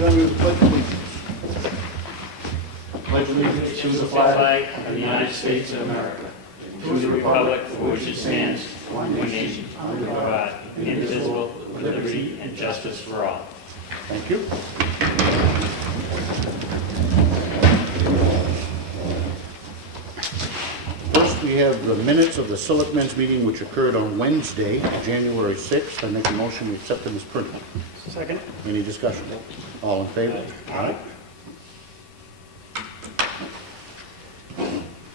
join me with the pledge of allegiance. Pledge allegiance to the flag of the United States of America, to the republic for which it stands, one nation, under God, indivisible, with liberty and justice for all. Thank you. First, we have the minutes of the Selectmen's meeting which occurred on Wednesday, January 6th. I make a motion to accept them as printed. Second. Any discussion? All in favor? Aye.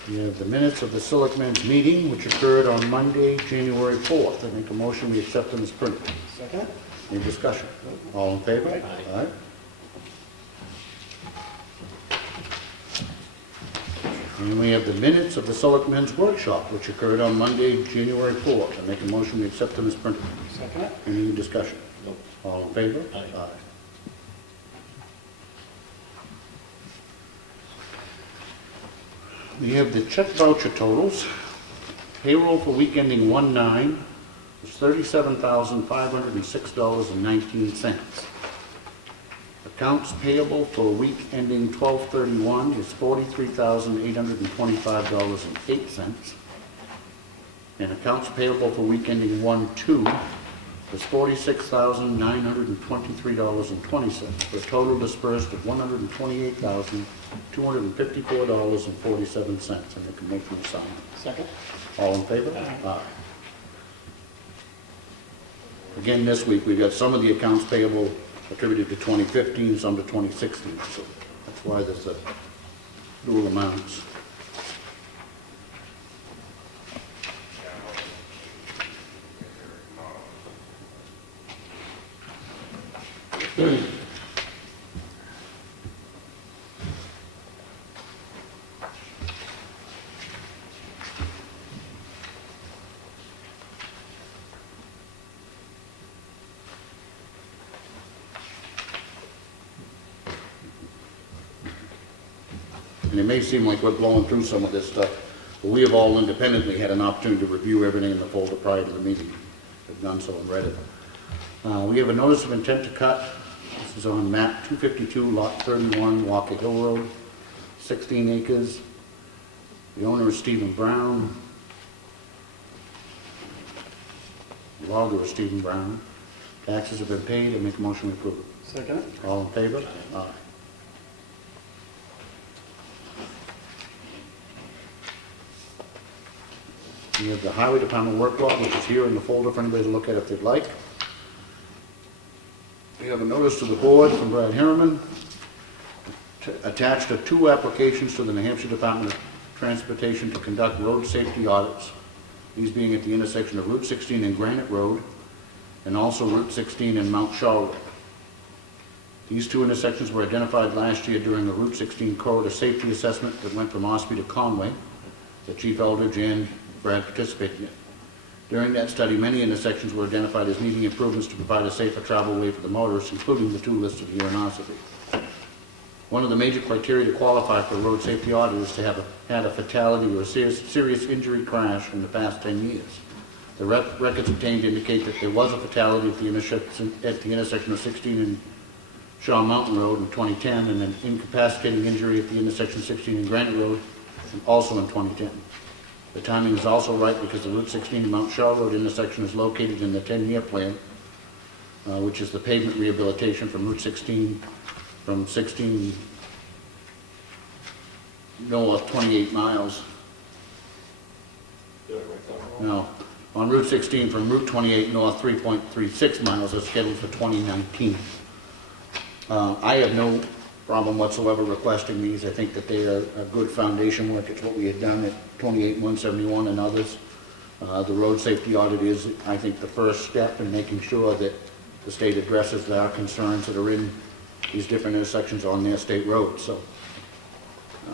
We have the minutes of the Selectmen's meeting which occurred on Monday, January 4th. I make a motion we accept them as printed. Second. Any discussion? All in favor? Aye. And we have the minutes of the Selectmen's workshop which occurred on Monday, January 4th. I make a motion we accept them as printed. Second. Any discussion? All in favor? Aye. We have the check voucher totals. Payroll for week ending 1/9 is $37,506.19. Accounts payable for week ending 12/31 is $43,825.08. And accounts payable for week ending 1/2 is $46,923.20, for a total dispersed of $128,254.47. I make a motion to sign. Second. All in favor? Aye. Again, this week, we've got some of the accounts payable attributed to 2015, some to 2016, so that's why there's a dual amounts. And it may seem like we're blowing through some of this stuff, but we have all independently had an opportunity to review everything in the folder prior to the meeting. We've done so and read it. We have a notice of intent to cut. This is on map 252, lot 31, Walker Hill Road, 16 acres. The owner is Stephen Brown. The logger is Stephen Brown. Taxes have been paid. I make a motion to approve it. Second. All in favor? Aye. We have the Highway Department work log, which is here in the folder for anybody to look at if they'd like. We have a notice to the board from Brad Harriman. Attached are 2 applications to the New Hampshire Department of Transportation to conduct road safety audits. These being at the intersection of Route 16 and Granite Road, and also Route 16 and Mount Shaw Road. These 2 intersections were identified last year during the Route 16 corridor safety assessment that went from Ossipee to Conway, that Chief Eldridge and Brad participated in. During that study, many intersections were identified as needing improvements to provide a safer travel way for the motorists, including the 2 listed here in Ossipee. One of the major criteria to qualify for a road safety audit is to have had a fatality or a serious injury crash in the past 10 years. The records obtained indicate that there was a fatality at the intersection of 16 and Shaw Mountain Road in 2010, and an incapacitating injury at the intersection of 16 and Granite Road, also in 2010. The timing is also right because the Route 16 and Mount Shaw Road intersection is located in the 10-year plan, which is the pavement rehabilitation from Route 16, from 16 north 28 miles. No, on Route 16 from Route 28 north 3.36 miles is scheduled for 2019. I have no problem whatsoever requesting these. I think that they are a good foundation work. It's what we had done at 28 and 171 and others. The road safety audit is, I think, the first step in making sure that the state addresses our concerns that are in these different intersections on their state roads. So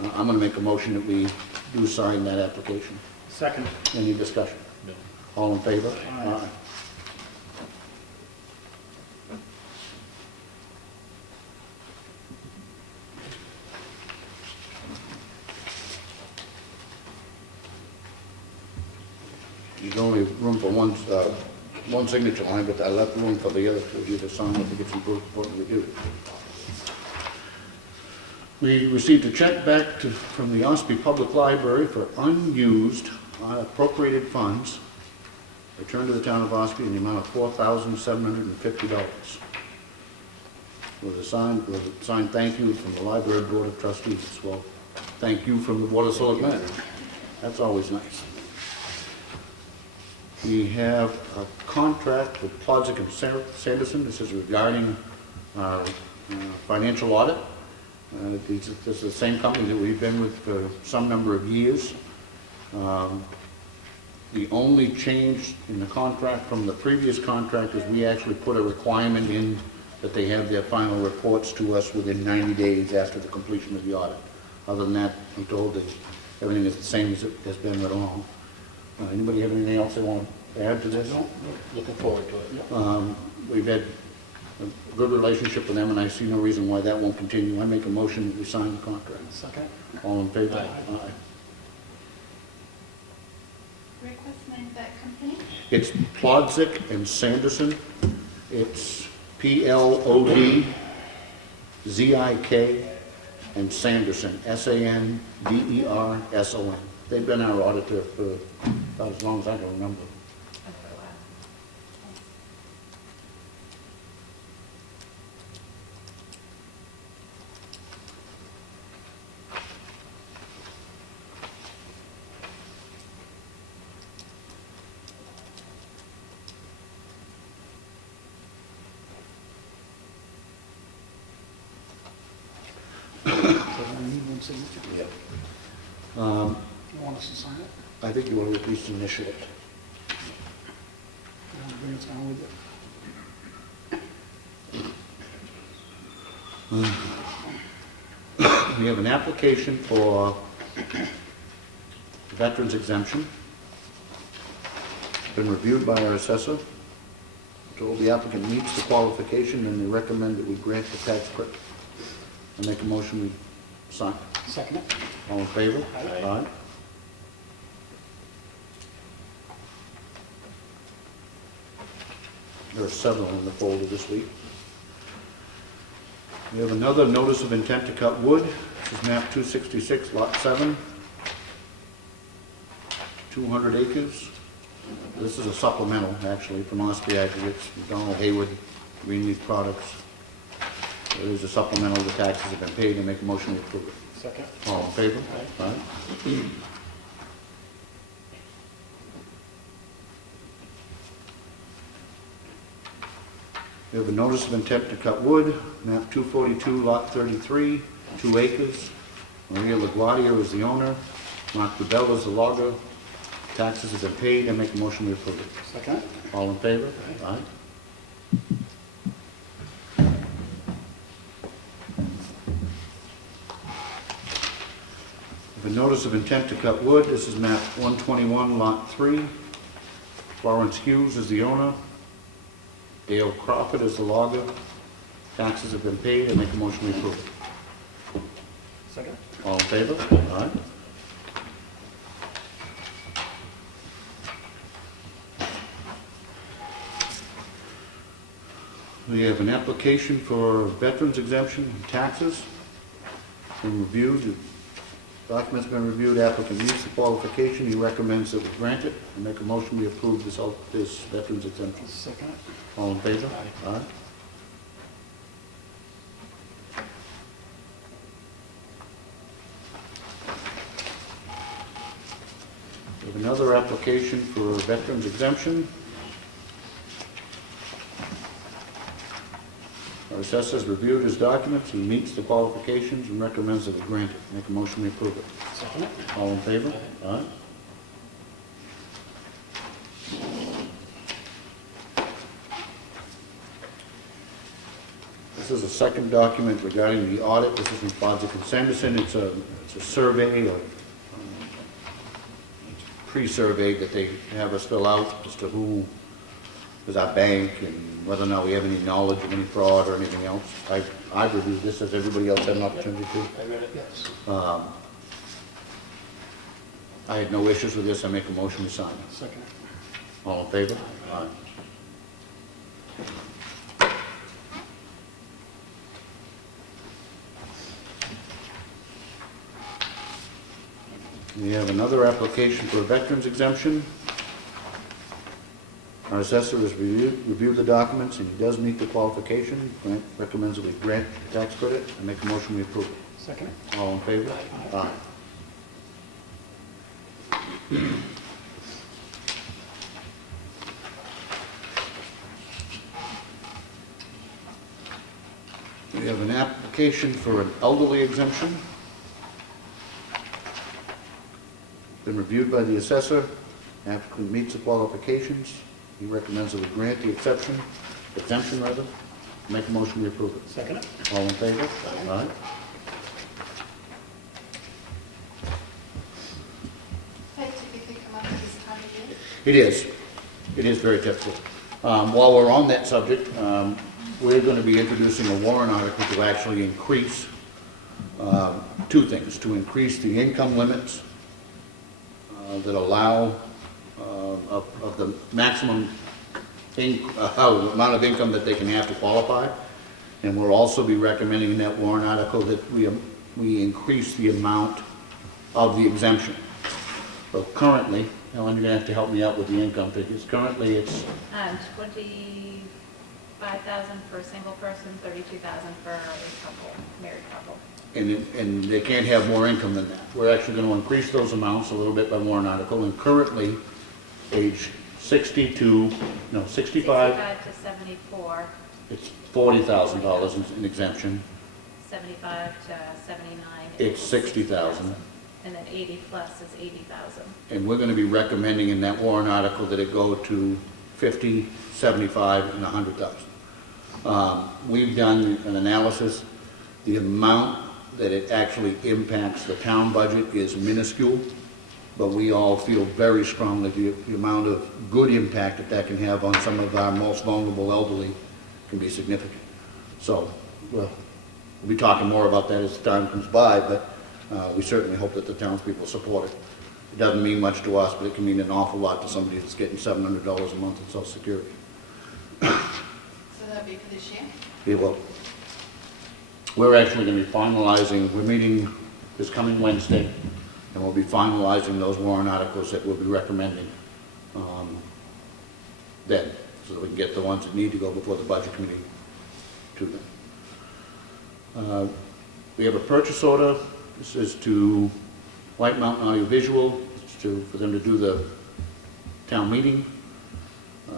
I'm going to make a motion that we do sign that application. Second. Any discussion? No. All in favor? Aye. There's only room for one signature line, but I left room for the other two of you to sign if it gets important to do. We received a check back from the Ossipee Public Library for unused, unappropriated funds returned to the town of Ossipee in the amount of $4,750. With a signed thank you from the Library Board of Trustees. Well, thank you from the Board of Selectmen. That's always nice. We have a contract with Plodzik and Sanderson. This is regarding our financial audit. This is the same company that we've been with for some number of years. The only change in the contract from the previous contract is we actually put a requirement in that they have their final reports to us within 90 days after the completion of the audit. Other than that, I'm told that everything is the same as it has been right along. Anybody have anything else they want to add to this? No, looking forward to it. We've had a good relationship with them, and I see no reason why that won't continue. I make a motion that we sign the contract. Second. All in favor? Aye. Rick, what's the name of that company? It's Plodzik and Sanderson. It's Plodzik and Sanderson, Sanderson. They've been our auditor for about as long as I can remember. Signature. Yeah. You want us to sign it? I think you want to at least initial it. You want to bring it down with you? We have an application for veterans exemption. Been reviewed by our assessor. Told the applicant meets the qualification and they recommend that we grant the tax credit. I make a motion we sign. Second it. All in favor? Aye. There are several in the folder this week. We have another notice of intent to cut wood. This is map 266, lot 7. 200 acres. This is a supplemental, actually, from Ossipee Aggregates, McDonald, Hayward, Greenleaf Products. It is a supplemental. The taxes have been paid. I make a motion to approve it. Second. All in favor? Aye. We have a notice of intent to cut wood, map 242, lot 33, 2 acres. Maria LaGuardia is the owner. Mark Rubella is the logger. Taxes have been paid. I make a motion to approve it. Second. All in favor? Aye. We have a notice of intent to cut wood. This is map 121, lot 3. Florence Hughes is the owner. Dale Crawford is the logger. Taxes have been paid. I make a motion to approve it. Second. All in favor? Aye. We have an application for veterans exemption and taxes. Been reviewed. The document's been reviewed. Applicant meets the qualification. He recommends that we grant it. I make a motion we approve this veterans exemption. Second. All in favor? Aye. Aye. We have another application for veterans exemption. Our assessor has reviewed his documents. He meets the qualifications and recommends that we grant it. Make a motion we approve it. Second. All in favor? Aye. This is a second document regarding the audit. This is from Plodzik and Sanderson. It's a survey, or pre-survey that they have us fill out as to who is our bank and whether or not we have any knowledge of any fraud or anything else. I've reviewed this. Has everybody else had an opportunity to? I read it, yes. I had no issues with this. I make a motion to sign it. Second. All in favor? Aye. We have another application for a veteran's exemption. Our assessor has reviewed the documents, and he does meet the qualification. Grant recommends that we grant the tax credit. I make a motion we approve it. Second. All in favor? Aye. We have an application for an elderly exemption. Been reviewed by the assessor. Applicant meets the qualifications. He recommends that we grant the exemption rather. Make a motion we approve it. Second. All in favor? Aye. I typically come up this time of year. It is. It is very typical. While we're on that subject, we're going to be introducing a warrant article to actually increase two things. To increase the income limits that allow of the maximum amount of income that they can have to qualify. And we'll also be recommending in that warrant article that we increase the amount of the exemption. So currently, Ellen, you're gonna have to help me out with the income figures. Currently, it's 25,000 for a single person, 32,000 for a couple, married couple. and they can't have more income than that. We're actually gonna increase those amounts a little bit by warrant article, and currently, age 65, 65 to 74, it's $40,000 in exemption. 75 to 79. It's 60,000. And then 80 plus is 80,000. And we're gonna be recommending in that warrant article that it go to 50, 75, and 100,000. We've done an analysis. The amount that it actually impacts the town budget is minuscule, but we all feel very strongly the amount of good impact that can have on some of our most vulnerable elderly can be significant. So, we'll be talking more about that as time comes by, but we certainly hope that the townspeople support it. It doesn't mean much to us, but it can mean an awful lot to somebody that's getting $700 a month in Social Security. So that'll be for this year? It will. We're actually going to be finalizing, we're meeting this coming Wednesday, and we'll be finalizing those warrant articles that we'll be recommending then, so that we can get the ones that need to go before the budget committee to them. We have a purchase order. This is to White Mountain Audiovisual. It's for them to do the town meeting.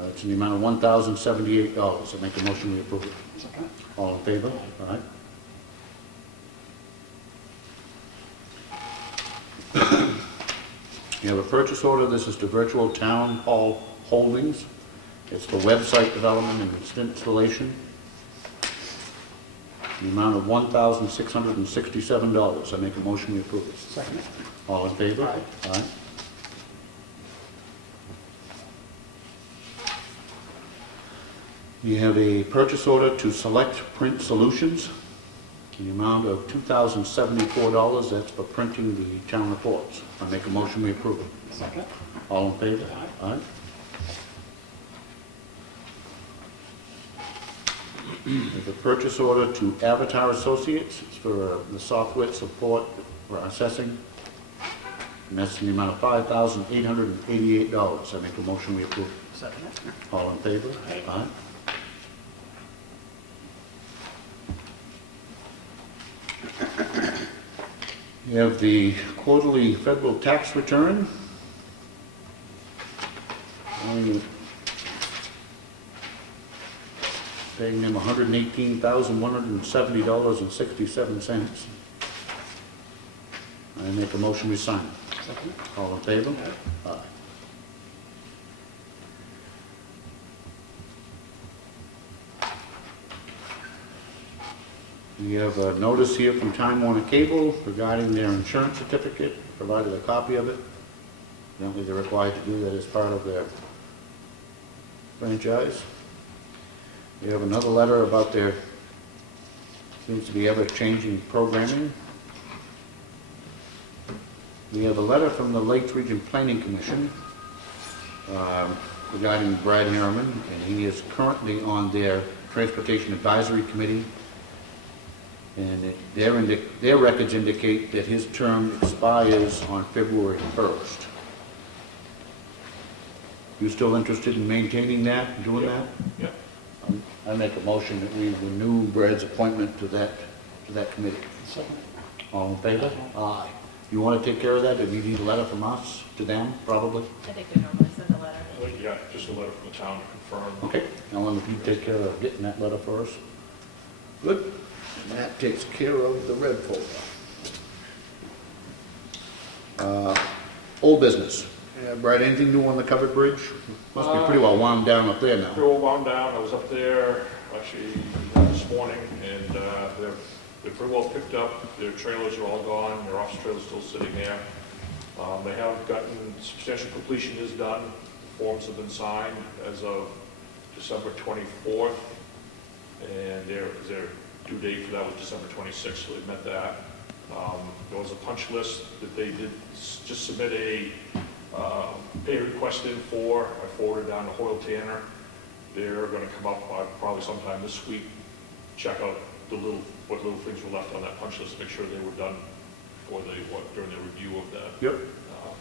It's in the amount of $1,078. I make a motion we approve it. Second. All in favor? All right. You have a purchase order. This is to Virtual Town Hall Holdings. It's for website development and installation. The amount of $1,667. I make a motion we approve it. Second. All in favor? Aye. Aye. You have a purchase order to Select Print Solutions. The amount of $2,074. That's for printing the town reports. I make a motion we approve it. Second. All in favor? Aye. Aye. There's a purchase order to Avatar Associates. It's for the software support for assessing. And that's in the amount of $5,888. I make a motion we approve. Second. All in favor? Aye. You have the quarterly federal tax return. Paying them $118,170.67. I make a motion we sign. Second. All in favor? Aye. We have a notice here from Time Warner Cable regarding their insurance certificate. Provided a copy of it. Apparently they're required to do that as part of their franchise. We have another letter about their, seems to be ever-changing programming. We have a letter from the Lakes Region Planning Commission regarding Brad Harriman, and he is currently on their Transportation Advisory Committee. And their records indicate that his term expires on February 1st. You still interested in maintaining that, doing that? Yeah. I make a motion that we renew Brad's appointment to that committee. Second. All in favor? Aye. You want to take care of that? Do you need a letter from us to them, probably? I think we normally send a letter. Yeah, just a letter from the town to confirm. Okay. Ellen, if you take care of getting that letter for us. Good. And that takes care of the red folder. Old business. Brad, anything new on the covered bridge? Must be pretty well wound down up there now. They're all wound down. I was up there actually this morning, and they're pretty well picked up. Their trailers are all gone. Their office trailer's still sitting there. They have gotten, substantial completion is done. Forms have been signed as of December 24th, and their due date for that was December 26th, so they met that. There was a punch list that they did just submit a pay request in for. I forwarded down to Hoyle Tanner. They're going to come up probably sometime this week, check out what little things were left on that punch list, make sure they were done before during the review of the Yep.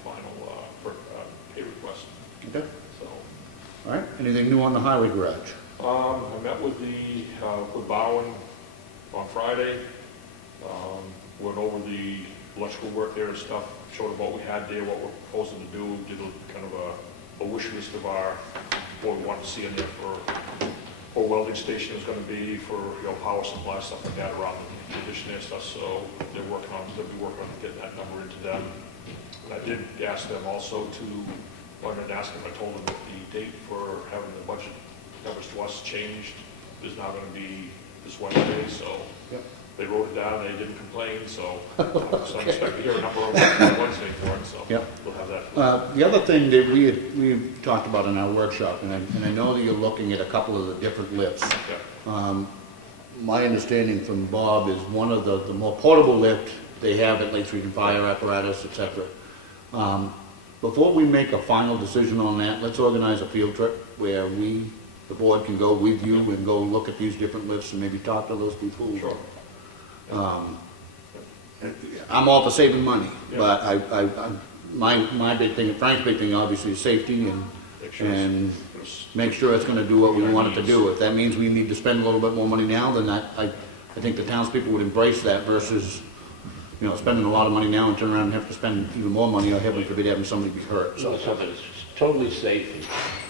final pay request. Okay. So, All right. Anything new on the highway garage? I met with with Bowen on Friday. Went over the electrical work there and stuff, showed them what we had there, what we're proposing to do, did kind of a wish list of what we want to see in there for welding station is going to be, for power supply, stuff like that around the conditioning and stuff. So they'll be working on getting that number into them. And I did ask them also I told them that the date for having the budget numbers to us changed is now going to be this Wednesday, so Yep. they wrote it down, they didn't complain, so I expect to hear a number on Wednesday for it, so Yep. we'll have that. The other thing that we talked about in our workshop, and I know that you're looking at a couple of the different lifts. Yeah. My understanding from Bob is one of the more portable lift they have at Lake Street and Fire Apparatus, etc. Before we make a final decision on that, let's organize a field trip where the board can go with you and go look at these different lifts and maybe talk to those people. Sure. I'm all for saving money, Yeah. but my big thing, and Frank's big thing obviously is safety and make sure it's gonna do what we want it to do. If that means we need to spend a little bit more money now, then I think the townspeople would embrace that versus, spending a lot of money now and turn around and have to spend even more money, or heaven forbid, having somebody be hurt, So so. something that's totally safe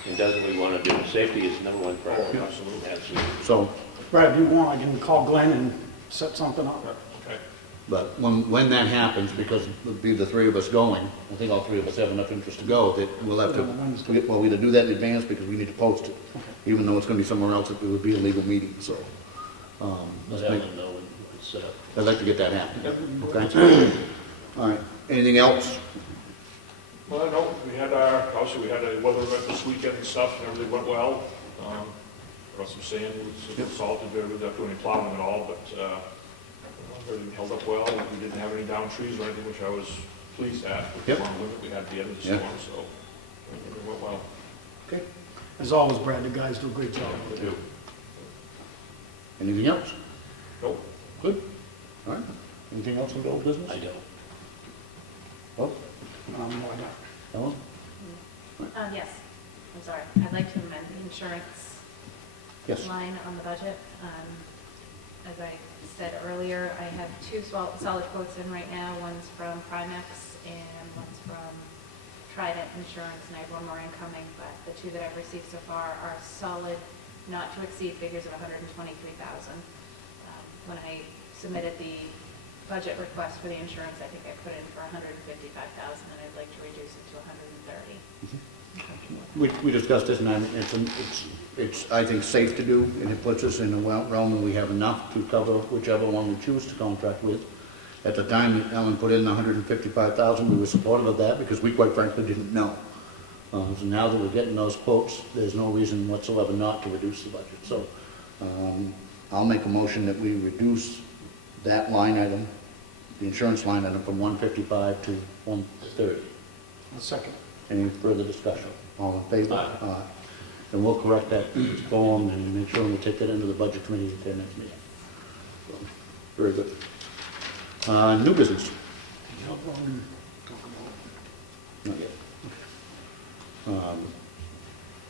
and does what we want to do. Safety is number one priority. Oh, absolutely. Absolutely. So, Brad, if you want, I can call Glenn and set something up. Okay. but when that happens, because it'll be the three of us going, I think all three of us have enough interest to go, that we'll have to, well, either do that in advance because we need to post it, even though it's gonna be somewhere else, it would be a legal meeting, so. Let's Let make, Ellen know when it's set up. I'd like to get that happening, okay? All right, anything else? Well, no, we had obviously we had a weather event this weekend and stuff, and everything went well. Got some sand, some salt, we didn't have to do any plowing at all, but everything held up well. We didn't have any down trees or anything, which I was pleased at, with the Yep. long limit we had at the end of the Yeah. storm, so everything went well. Okay. As always, Brad, the guys do a great job. They do. Anything else? Nope. Good. All right, anything else in the old business? I don't. Oh, No, I don't. Ellen? Yes, I'm sorry. I'd like to amend the insurance Yes. line on the budget. As I said earlier, I have two solid quotes in right now. One's from Primex and one's from Trident Insurance, and I have one more incoming, but the two that I've received so far are solid, not to exceed figures of $123,000. When I submitted the budget request for the insurance, I think I put in for $155,000, and I'd like to reduce it to $130,000. We discussed this, and it's, I think, safe to do, and it puts us in a realm where we have enough to cover whichever one we choose to contract with. At the time that Ellen put in $155,000, we were supportive of that, because we quite frankly didn't know. So now that we're getting those quotes, there's no reason whatsoever not to reduce the budget. So I'll make a motion that we reduce that line item, the insurance line item, from 155 to 130. A second. Any further discussion? All in favor? Aye. And we'll correct that form and make sure we take that into the budget committee at their next meeting. So, Very good. New business? Not yet.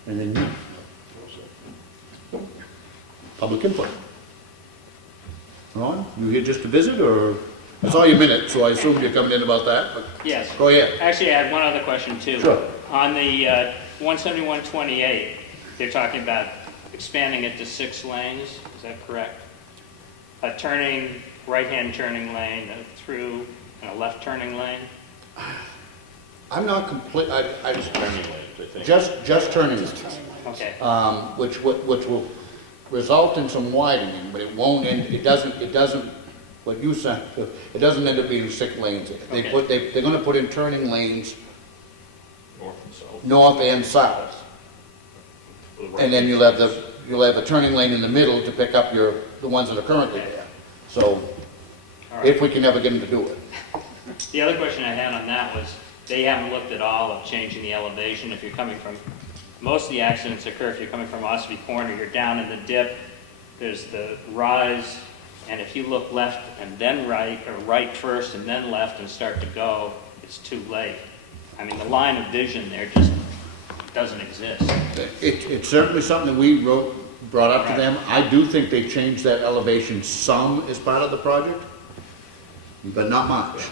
And then you. Public input. Ron, you here just to visit, or? I saw your minute, so I assume you're coming in about that, but Yes. go ahead. Actually, I had one other question too. Sure. On the 17128, they're talking about expanding it to 6 lanes, is that correct? A turning, right-hand turning lane, a through, and a left turning lane? I'm not complete, I Just turning lanes, I think. just turning lanes, Okay, which will result in some widening, but it won't end, it doesn't, what you said, it doesn't end up being 6 lanes. They're gonna put in turning lanes North and south. north and south. For the right. And then you'll have a turning lane in the middle to pick up the ones that are currently there. So, all right. if we can ever get them to do it. The other question I had on that was, they haven't looked at all of changing the elevation. If you're coming from, most of the accidents occur if you're coming from Ossipee Corner, you're down in the dip, there's the rise, and if you look left and then right, or right first and then left and start to go, it's too late. I mean, the line of vision there just doesn't exist. It's certainly something that we brought up to them. I do think they changed that elevation some as part of the project, but not much.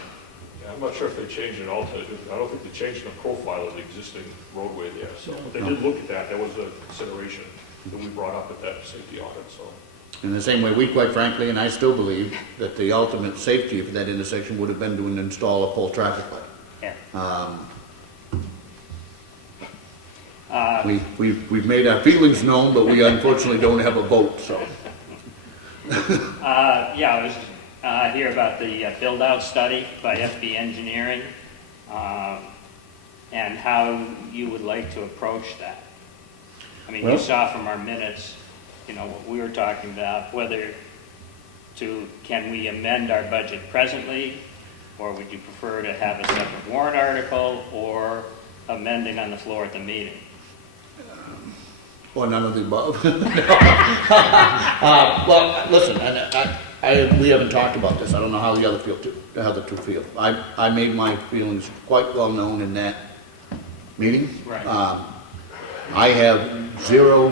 Yeah, I'm not sure if they changed it all to, I don't think they changed the profile of the existing roadway there, so, but they did look at that, was a consideration that we brought up at that safety audit, so. In the same way, we quite frankly, and I still believe, that the ultimate safety for that intersection would have been to install a full traffic light. Yeah. We've made our feelings known, but we unfortunately don't have a vote, so. Yeah, I was here about the build-out study by FB Engineering, and how you would like to approach that. I mean, you Well- saw from our minutes, you know, what we were talking about, whether can we amend our budget presently, or would you prefer to have a separate warrant article, or amending on the floor at the meeting? Or none of the above. Well, listen, we haven't talked about this. I don't know how the two feel. I made my feelings quite well known in that meeting. Right. I have zero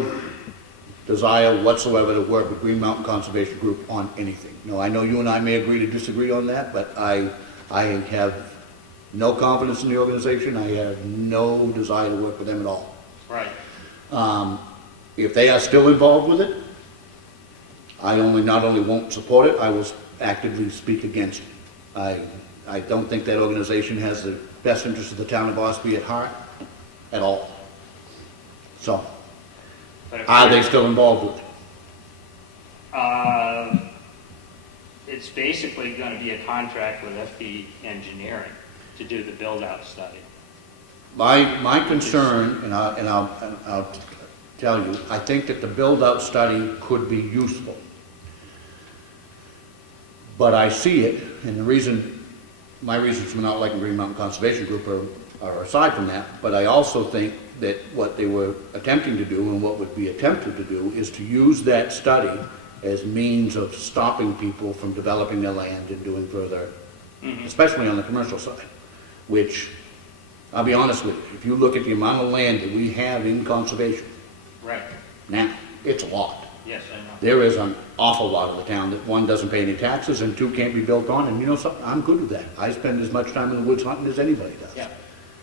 desire whatsoever to work with Green Mountain Conservation Group on anything. No, I know you and I may agree to disagree on that, but I have no confidence in the organization. I have no desire to work with them at all. Right. If they are still involved with it, I not only won't support it, I will actively speak against it. I don't think that organization has the best interest of the town of Ossipee at heart at all. So, But if are we're- they still involved with it? It's basically going to be a contract with FB Engineering to do the build-out study. My concern, and I'll tell you, I think that the build-out study could be useful. But I see it, and my reasons for not liking Green Mountain Conservation Group are aside from that, but I also think that what they were attempting to do, and what would be attempted to do, is to use that study as means of stopping people from developing their land and doing further, especially on the commercial side, which, I'll be honest with you, if you look at the amount of land that we have in conservation Right. now, it's a lot. Yes, I know. There is an awful lot of the town that, one, doesn't pay any taxes, and two, can't be built on, and you know something, I'm good with that. I spend as much time in the woods hunting as anybody does. Yeah.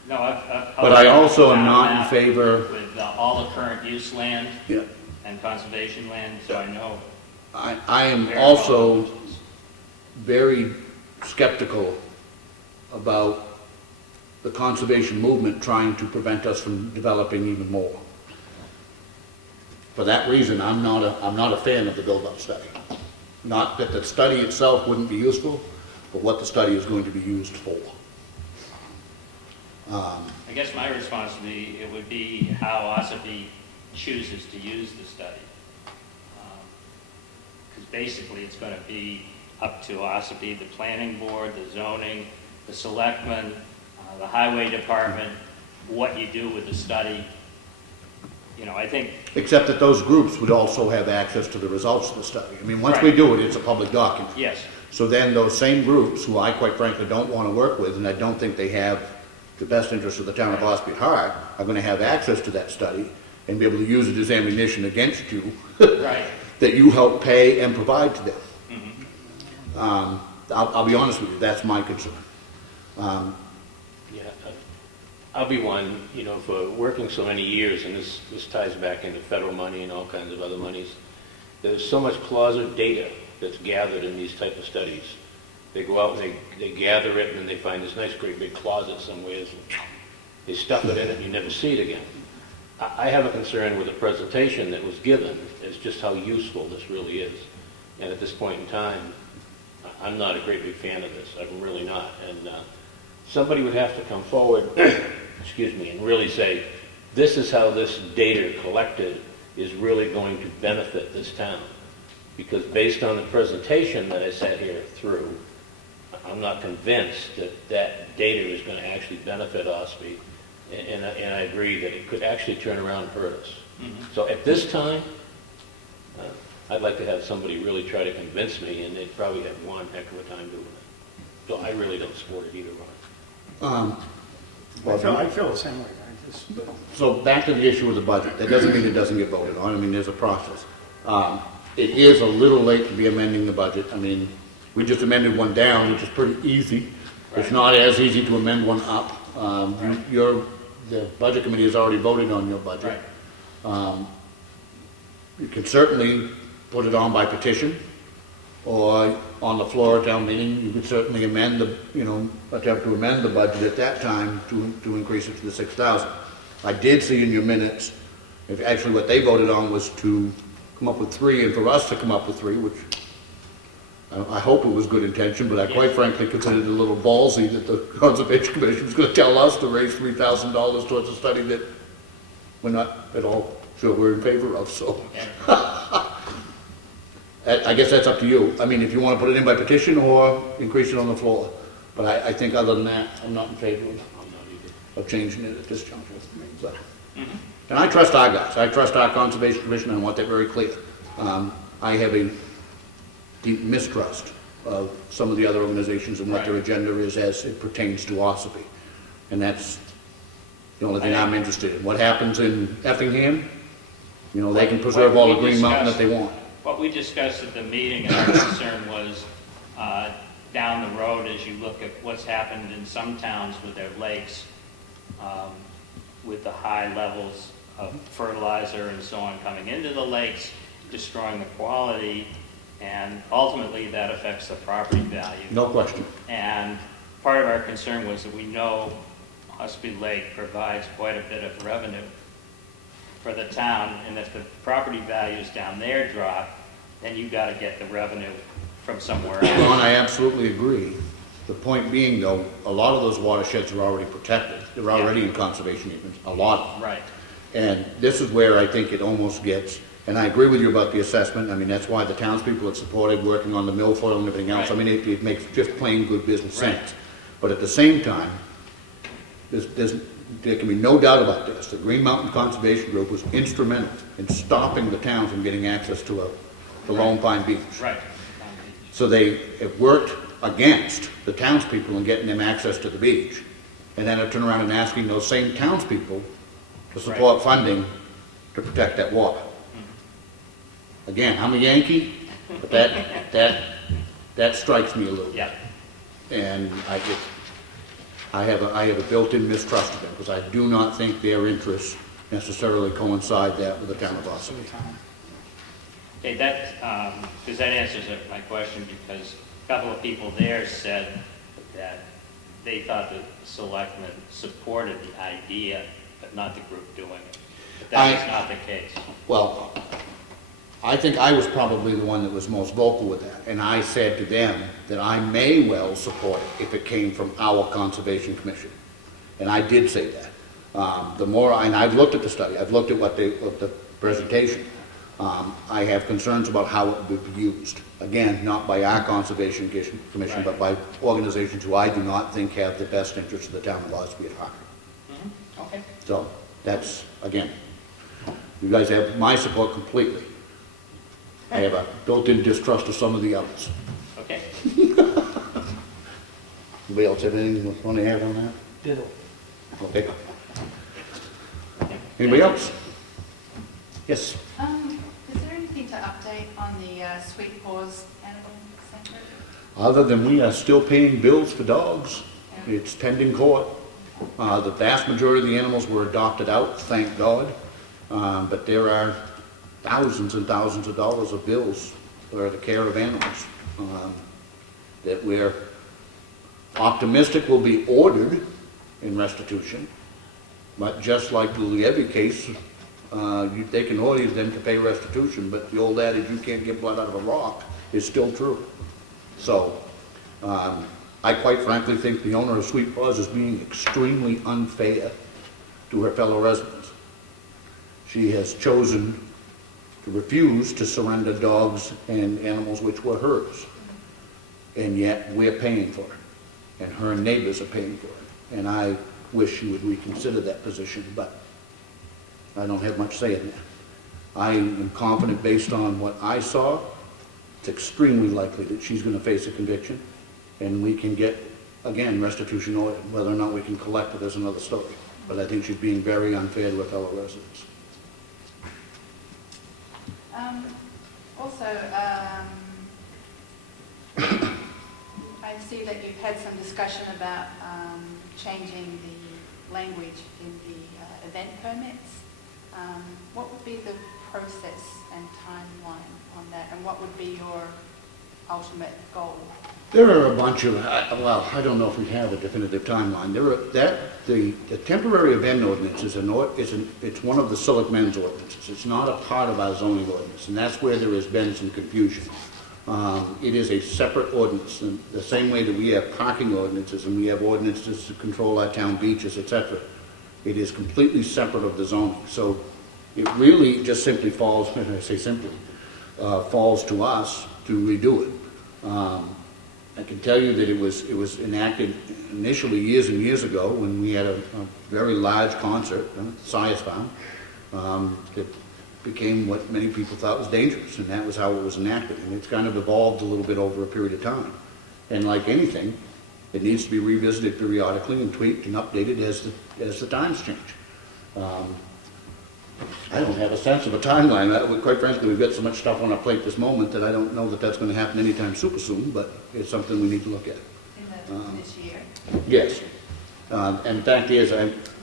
No, I've. But I also am found not in that favor, With all the current use land yeah, and conservation land, so I know. I am very also well. very skeptical about the conservation movement trying to prevent us from developing even more. For that reason, I'm not a fan of the build-up study. Not that the study itself wouldn't be useful, but what the study is going to be used for. I guess my response would be how Ossipee chooses to use the study. Because basically, it's going to be up to Ossipee, the planning board, the zoning, the selectmen, the highway department, what you do with the study. I think, Except that those groups would also have access to the results of the study. I mean, once we Right. do it, it's a public document. yes, So then those same groups, who I quite frankly don't want to work with, and I don't think they have the best interest of the town of Ossipee at heart, are going to have access to that study and be able to use it as ammunition against you, right. that you help pay and provide to them. Mhm. I'll be honest with you, that's my concern. Yeah, I'll be one, for working so many years, and this ties back into federal money and all kinds of other monies. There's so much closet data that's gathered in these type of studies. They go out and they gather it, and then they find this nice great big closet somewhere, and they stuff it in it, and you never see it again. I have a concern with the presentation that was given, as just how useful this really is. And at this point in time, I'm not a great big fan of this. I'm really not. And somebody would have to come forward, excuse me, and really say, this is how this data collected is really going to benefit this town. Because based on the presentation that I sat here through, I'm not convinced that that data is going to actually benefit Ossipee. And I agree that it could actually turn around and hurt us. So at this time, I'd like to have somebody really try to convince me, and they'd probably have one heck of a time doing it. So I really don't support it either one. I feel the same way. I just, So back to the issue of the budget. That doesn't mean it doesn't get voted on. I mean, there's a process. It is a little late to be amending the budget. I mean, we just amended one down, which is pretty easy. It's not as easy to amend one up. The budget committee has already voted on your budget. You can certainly put it on by petition, or on the floor of town meeting, you could certainly amend attempt to amend the budget at that time to increase it to the 6,000. I did see in your minutes, if actually what they voted on was to come up with 3, and for us to come up with 3, which I hope it was good intention, but I quite frankly considered it a little ballsy that the Conservation Commission was going to tell us to raise $3,000 towards a study that we're not at all sure we're in favor of, so. I guess that's up to you. I mean, if you want to put it in by petition or increase it on the floor. But I think other than that, I'm not in favor of changing it at this juncture. But, and I trust our guys. I trust our Conservation Commission. I want that very clear. I have a deep mistrust of some of the other organizations and what their agenda is as it pertains to Ossipee. And that's the only thing I'm interested in. What happens in Effingham, they can preserve all the Green Mountain that they want. What we discussed at the meeting, and our concern was down the road, as you look at what's happened in some towns with their lakes, with the high levels of fertilizer and so on coming into the lakes, destroying the quality, and ultimately that affects the property value. No question. And part of our concern was that we know Ossipee Lake provides quite a bit of revenue for the town, and if the property values down there drop, then you've got to get the revenue from somewhere else. Ron, I absolutely agree. The point being, though, a lot of those watersheds are already protected. They're already in conservation easements, a lot of them. Right. And this is where I think it almost gets, and I agree with you about the assessment. I mean, that's why the townspeople had supported working on the milfoil and everything else. I mean, it makes just plain good business sense. But at the same time, there can be no doubt about this. The Green Mountain Conservation Group was instrumental in stopping the town from getting access to the Lone Pine Beach. Right. So they have worked against the townspeople in getting them access to the beach. And then I turn around and asking those same townspeople to support funding to protect that water. Again, I'm a Yankee, but that strikes me a little. Yeah. And I have a built-in mistrust of them, because I do not think their interests necessarily coincide that with the town of Ossipee. Okay, because that answers my question, because a couple of people there said that they thought the selectmen supported the idea, but not the group doing it. But that is not the case. Well, I think I was probably the one that was most vocal with that, and I said to them that I may well support it if it came from our Conservation Commission. And I did say that. And I've looked at the study, I've looked at what the presentation. I have concerns about how it would be used. Again, not by our Conservation Commission, but by organizations who I do not think have the best interests of the town of Ossipee at heart. Okay. So that's, again, You guys have my support completely. I have a built-in distrust of some of the others. Okay. Anybody else have anything you want to add on that? Ditto. Okay. Anybody else? Yes. Is there anything to update on the Sweet Paws Animal Center? Other than we are still paying bills for dogs, it's pending court. The vast majority of the animals were adopted out, thank God. But there are thousands and thousands of dollars of bills for the care of animals that we're optimistic will be ordered in restitution. But just like the Lievi case, they can order them to pay restitution, but the old adage, you can't get blood out of a rock, is still true. So, I quite frankly think the owner of Sweet Paws is being extremely unfair to her fellow residents. She has chosen to refuse to surrender dogs and animals which were hers. And yet, we're paying for it, and her neighbors are paying for it. And I wish she would reconsider that position, but I don't have much say in that. I am confident based on what I saw, it's extremely likely that she's going to face a conviction, and we can get, again, restitution ordered. Whether or not we can collect it is another story. But I think she's being very unfair to her fellow residents. Also, I see that you've had some discussion about changing the language in the event permits. What would be the process and timeline on that, and what would be your ultimate goal? There are a bunch of, well, I don't know if we have a definitive timeline. The temporary event ordinance is it's one of the Selectmen's ordinances. It's not a part of our zoning ordinance, and that's where there has been some confusion. It is a separate ordinance, in the same way that we have parking ordinances and we have ordinances to control our town beaches, etc. It is completely separate of the zoning. So it really just simply falls, and I say simply, falls to us to redo it. I can tell you that it was enacted initially years and years ago when we had a very large concert at the Science Farm that became what many people thought was dangerous, and that was how it was enacted. And it's kind of evolved a little bit over a period of time. And like anything, it needs to be revisited periodically and tweaked and updated as the times change. I don't have a sense of a timeline. Quite frankly, we've got so much stuff on our plate this moment that I don't know that that's going to happen anytime super soon, but it's something we need to look at. In this year? Yes. And the fact is,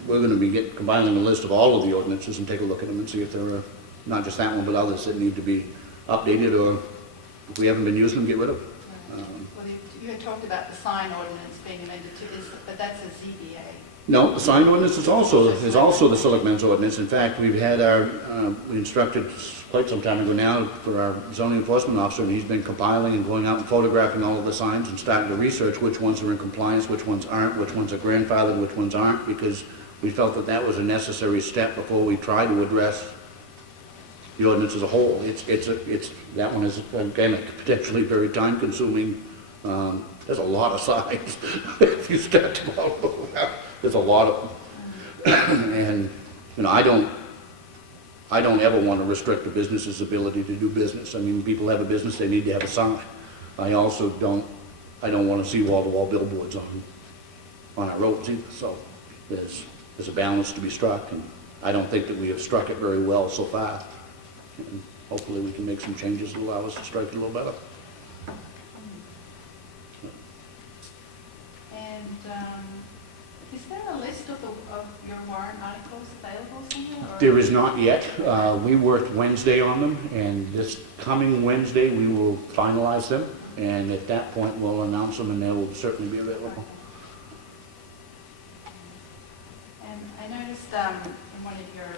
we're going to be compiling a list of all of the ordinances and take a look at them and see if there are, not just that one, but others that need to be updated, or if we haven't been using them, get rid of them. Well, you had talked about the sign ordinance being amended to this, but that's a ZBA. No, the sign ordinance is also the Selectmen's ordinance. In fact, we've had we instructed quite some time ago now for our zoning enforcement officer, and he's been compiling and going out and photographing all of the signs and starting to research which ones are in compliance, which ones aren't, which ones are grandfathered, which ones aren't, because we felt that that was a necessary step before we try to address the ordinance as a whole. That one is, again, potentially very time-consuming. There's a lot of signs if you start to go out. There's a lot of them. And, I don't ever want to restrict a business's ability to do business. I mean, people have a business, they need to have a sign. I also don't want to see wall-to-wall billboards on our roads either. So there's a balance to be struck, and I don't think that we have struck it very well so far. And hopefully we can make some changes that allow us to strike it a little better. And is there a list of your warrant articles available somewhere? There is not yet. We worked Wednesday on them, and this coming Wednesday we will finalize them, and at that point we'll announce them, and they will certainly be available. And I noticed in one of your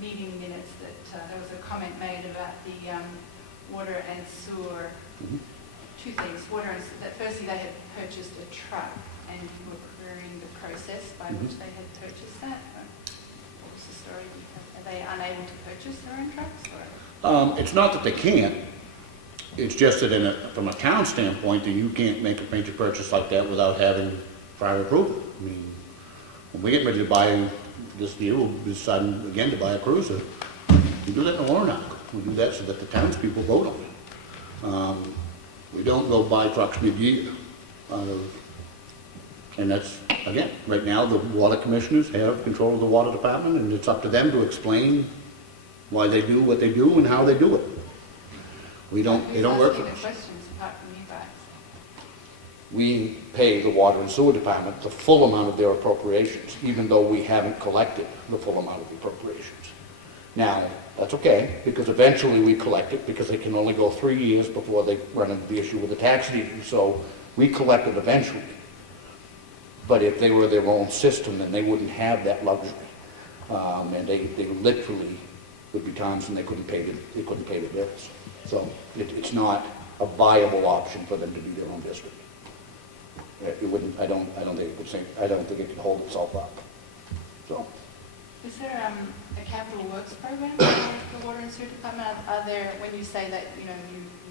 meeting minutes that there was a comment made about the water and sewer. Mhm. Two things. Water and that firstly they had purchased a truck and you were querying the process by which they had purchased that. What was the story? Are they unable to purchase their own trucks? Or? It's not that they can't. It's just that from a town standpoint, that you can't make a major purchase like that without having prior approval. I mean, when we get ready to buy this year, we'll be deciding again to buy a cruiser. We do that in the warrant article. We do that so that the townspeople vote on it. We don't go buy trucks mid-year. And that's, again, right now, the water commissioners have control of the water department, and it's up to them to explain why they do what they do and how they do it. They don't work for Who's asking the us. questions apart from you guys? We pay the water and sewer department the full amount of their appropriations, even though we haven't collected the full amount of the appropriations. Now, that's okay, because eventually we collect it, because they can only go 3 years before they run into the issue with the tax deed. So we collect it eventually. But if they were their own system, then they wouldn't have that luxury. And they literally would be times when they couldn't pay the bills. So it's not a viable option for them to be their own district. It wouldn't, I don't think it could hold itself up. So. Is there a capital works program for the water and sewer department? Are there, when you say that, you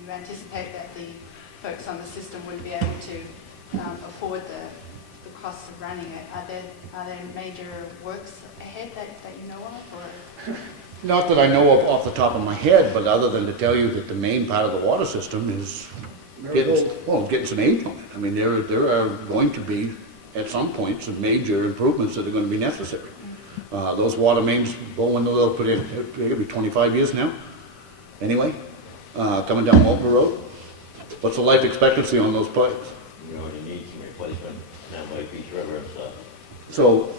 anticipate that the folks on the system wouldn't be able to afford the costs of running it, are there major works ahead that you know of, or? Not that I know of off the top of my head, but other than to tell you that the main part of the water system is getting some aid on it. I mean, there are going to be, at some point, some major improvements that are going to be necessary. Those water mains, they'll put in, it'll be 25 years now, anyway, coming down Mulper Road. What's the life expectancy on those pipes? You already need some replacement, that might be River, so. So,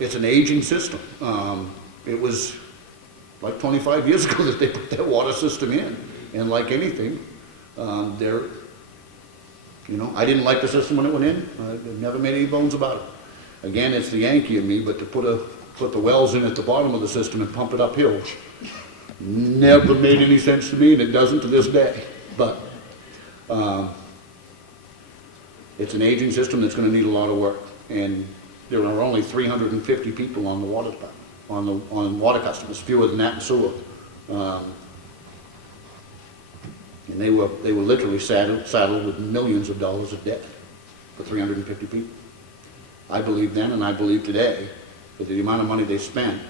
it's an aging system. It was like 25 years ago that they put that water system in. And like anything, I didn't like the system when it went in. I never made any bones about it. Again, it's the Yankee in me, but to put the wells in at the bottom of the system and pump it uphill never made any sense to me, and it doesn't to this day. But it's an aging system that's going to need a lot of work. And there are only 350 people on the water department, on water customers, fewer than that in sewer. And they were literally saddled with millions of dollars of debt for 350 people. I believe then, and I believe today, that the amount of money they spent,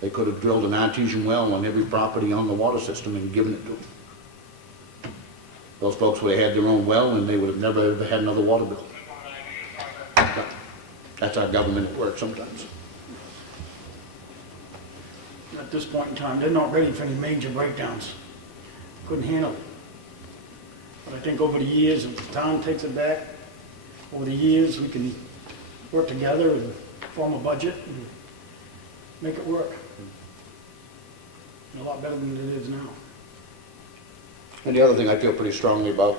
they could have drilled an artesian well on every property on the water system and given it to them. Those folks would have had their own well, and they would have never ever had another water bill. But that's our government at work sometimes. At this point in time, they're not ready for any major breakdowns. Couldn't handle it. But I think over the years, if the town takes it back, over the years, we can work together and form a budget and make it work. And a lot better than it is now. And the other thing I feel pretty strongly about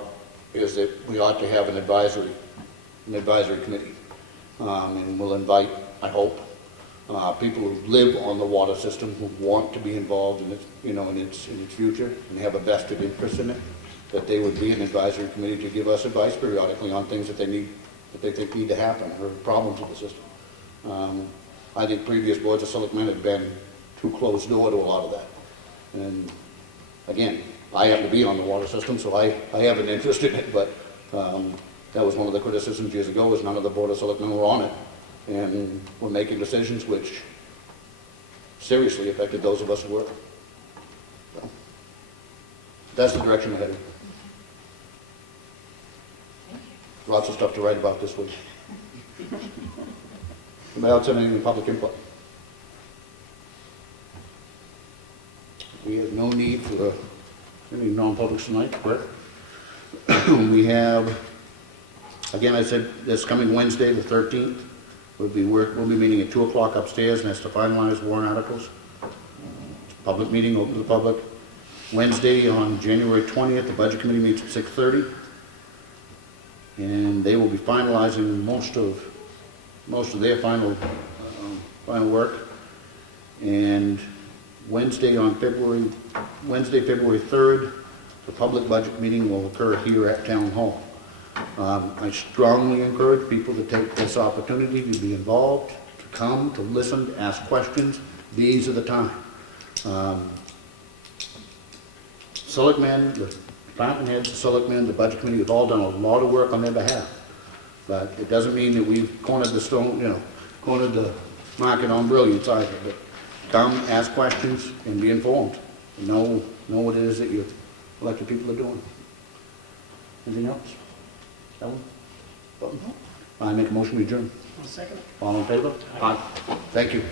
is that we ought to have an advisory committee. And we'll invite, I hope, people who live on the water system, who want to be involved in its, in its future and have a vested interest in it, that they would be an advisory committee to give us advice periodically on things that they think need to happen, or problems with the system. I think previous boards of selectmen have been too closed door to a lot of that. And again, I happen to be on the water system, so I have an interest in it, but that was one of the criticisms years ago, was none of the board of selectmen were on it, and were making decisions which seriously affected those of us who were. So, that's the direction we're headed. Lots of stuff to write about this week. Anybody else have any public input? We have no need for any non-publics tonight, correct? We have, again, I said this coming Wednesday, the 13th, we'll be meeting at 2 o'clock upstairs, and that's to finalize warrant articles. It's a public meeting, open to the public. Wednesday, on January 20th, the Budget Committee meets at 6:30. And they will be finalizing most of their final work. And Wednesday, February 3rd, the public budget meeting will occur here at Town Hall. I strongly encourage people to take this opportunity to be involved, to come, to listen, to ask questions. These are the time. Selectmen, the department heads, the selectmen, the budget committee have all done a lot of work on their behalf. But it doesn't mean that we've cornered the market on brilliance either. But come, ask questions, and be informed. And know what it is that your elected people are doing. Anything else? Ellen? Button? I make a motion to adjourn. One second. All in favor? Aye. Thank you.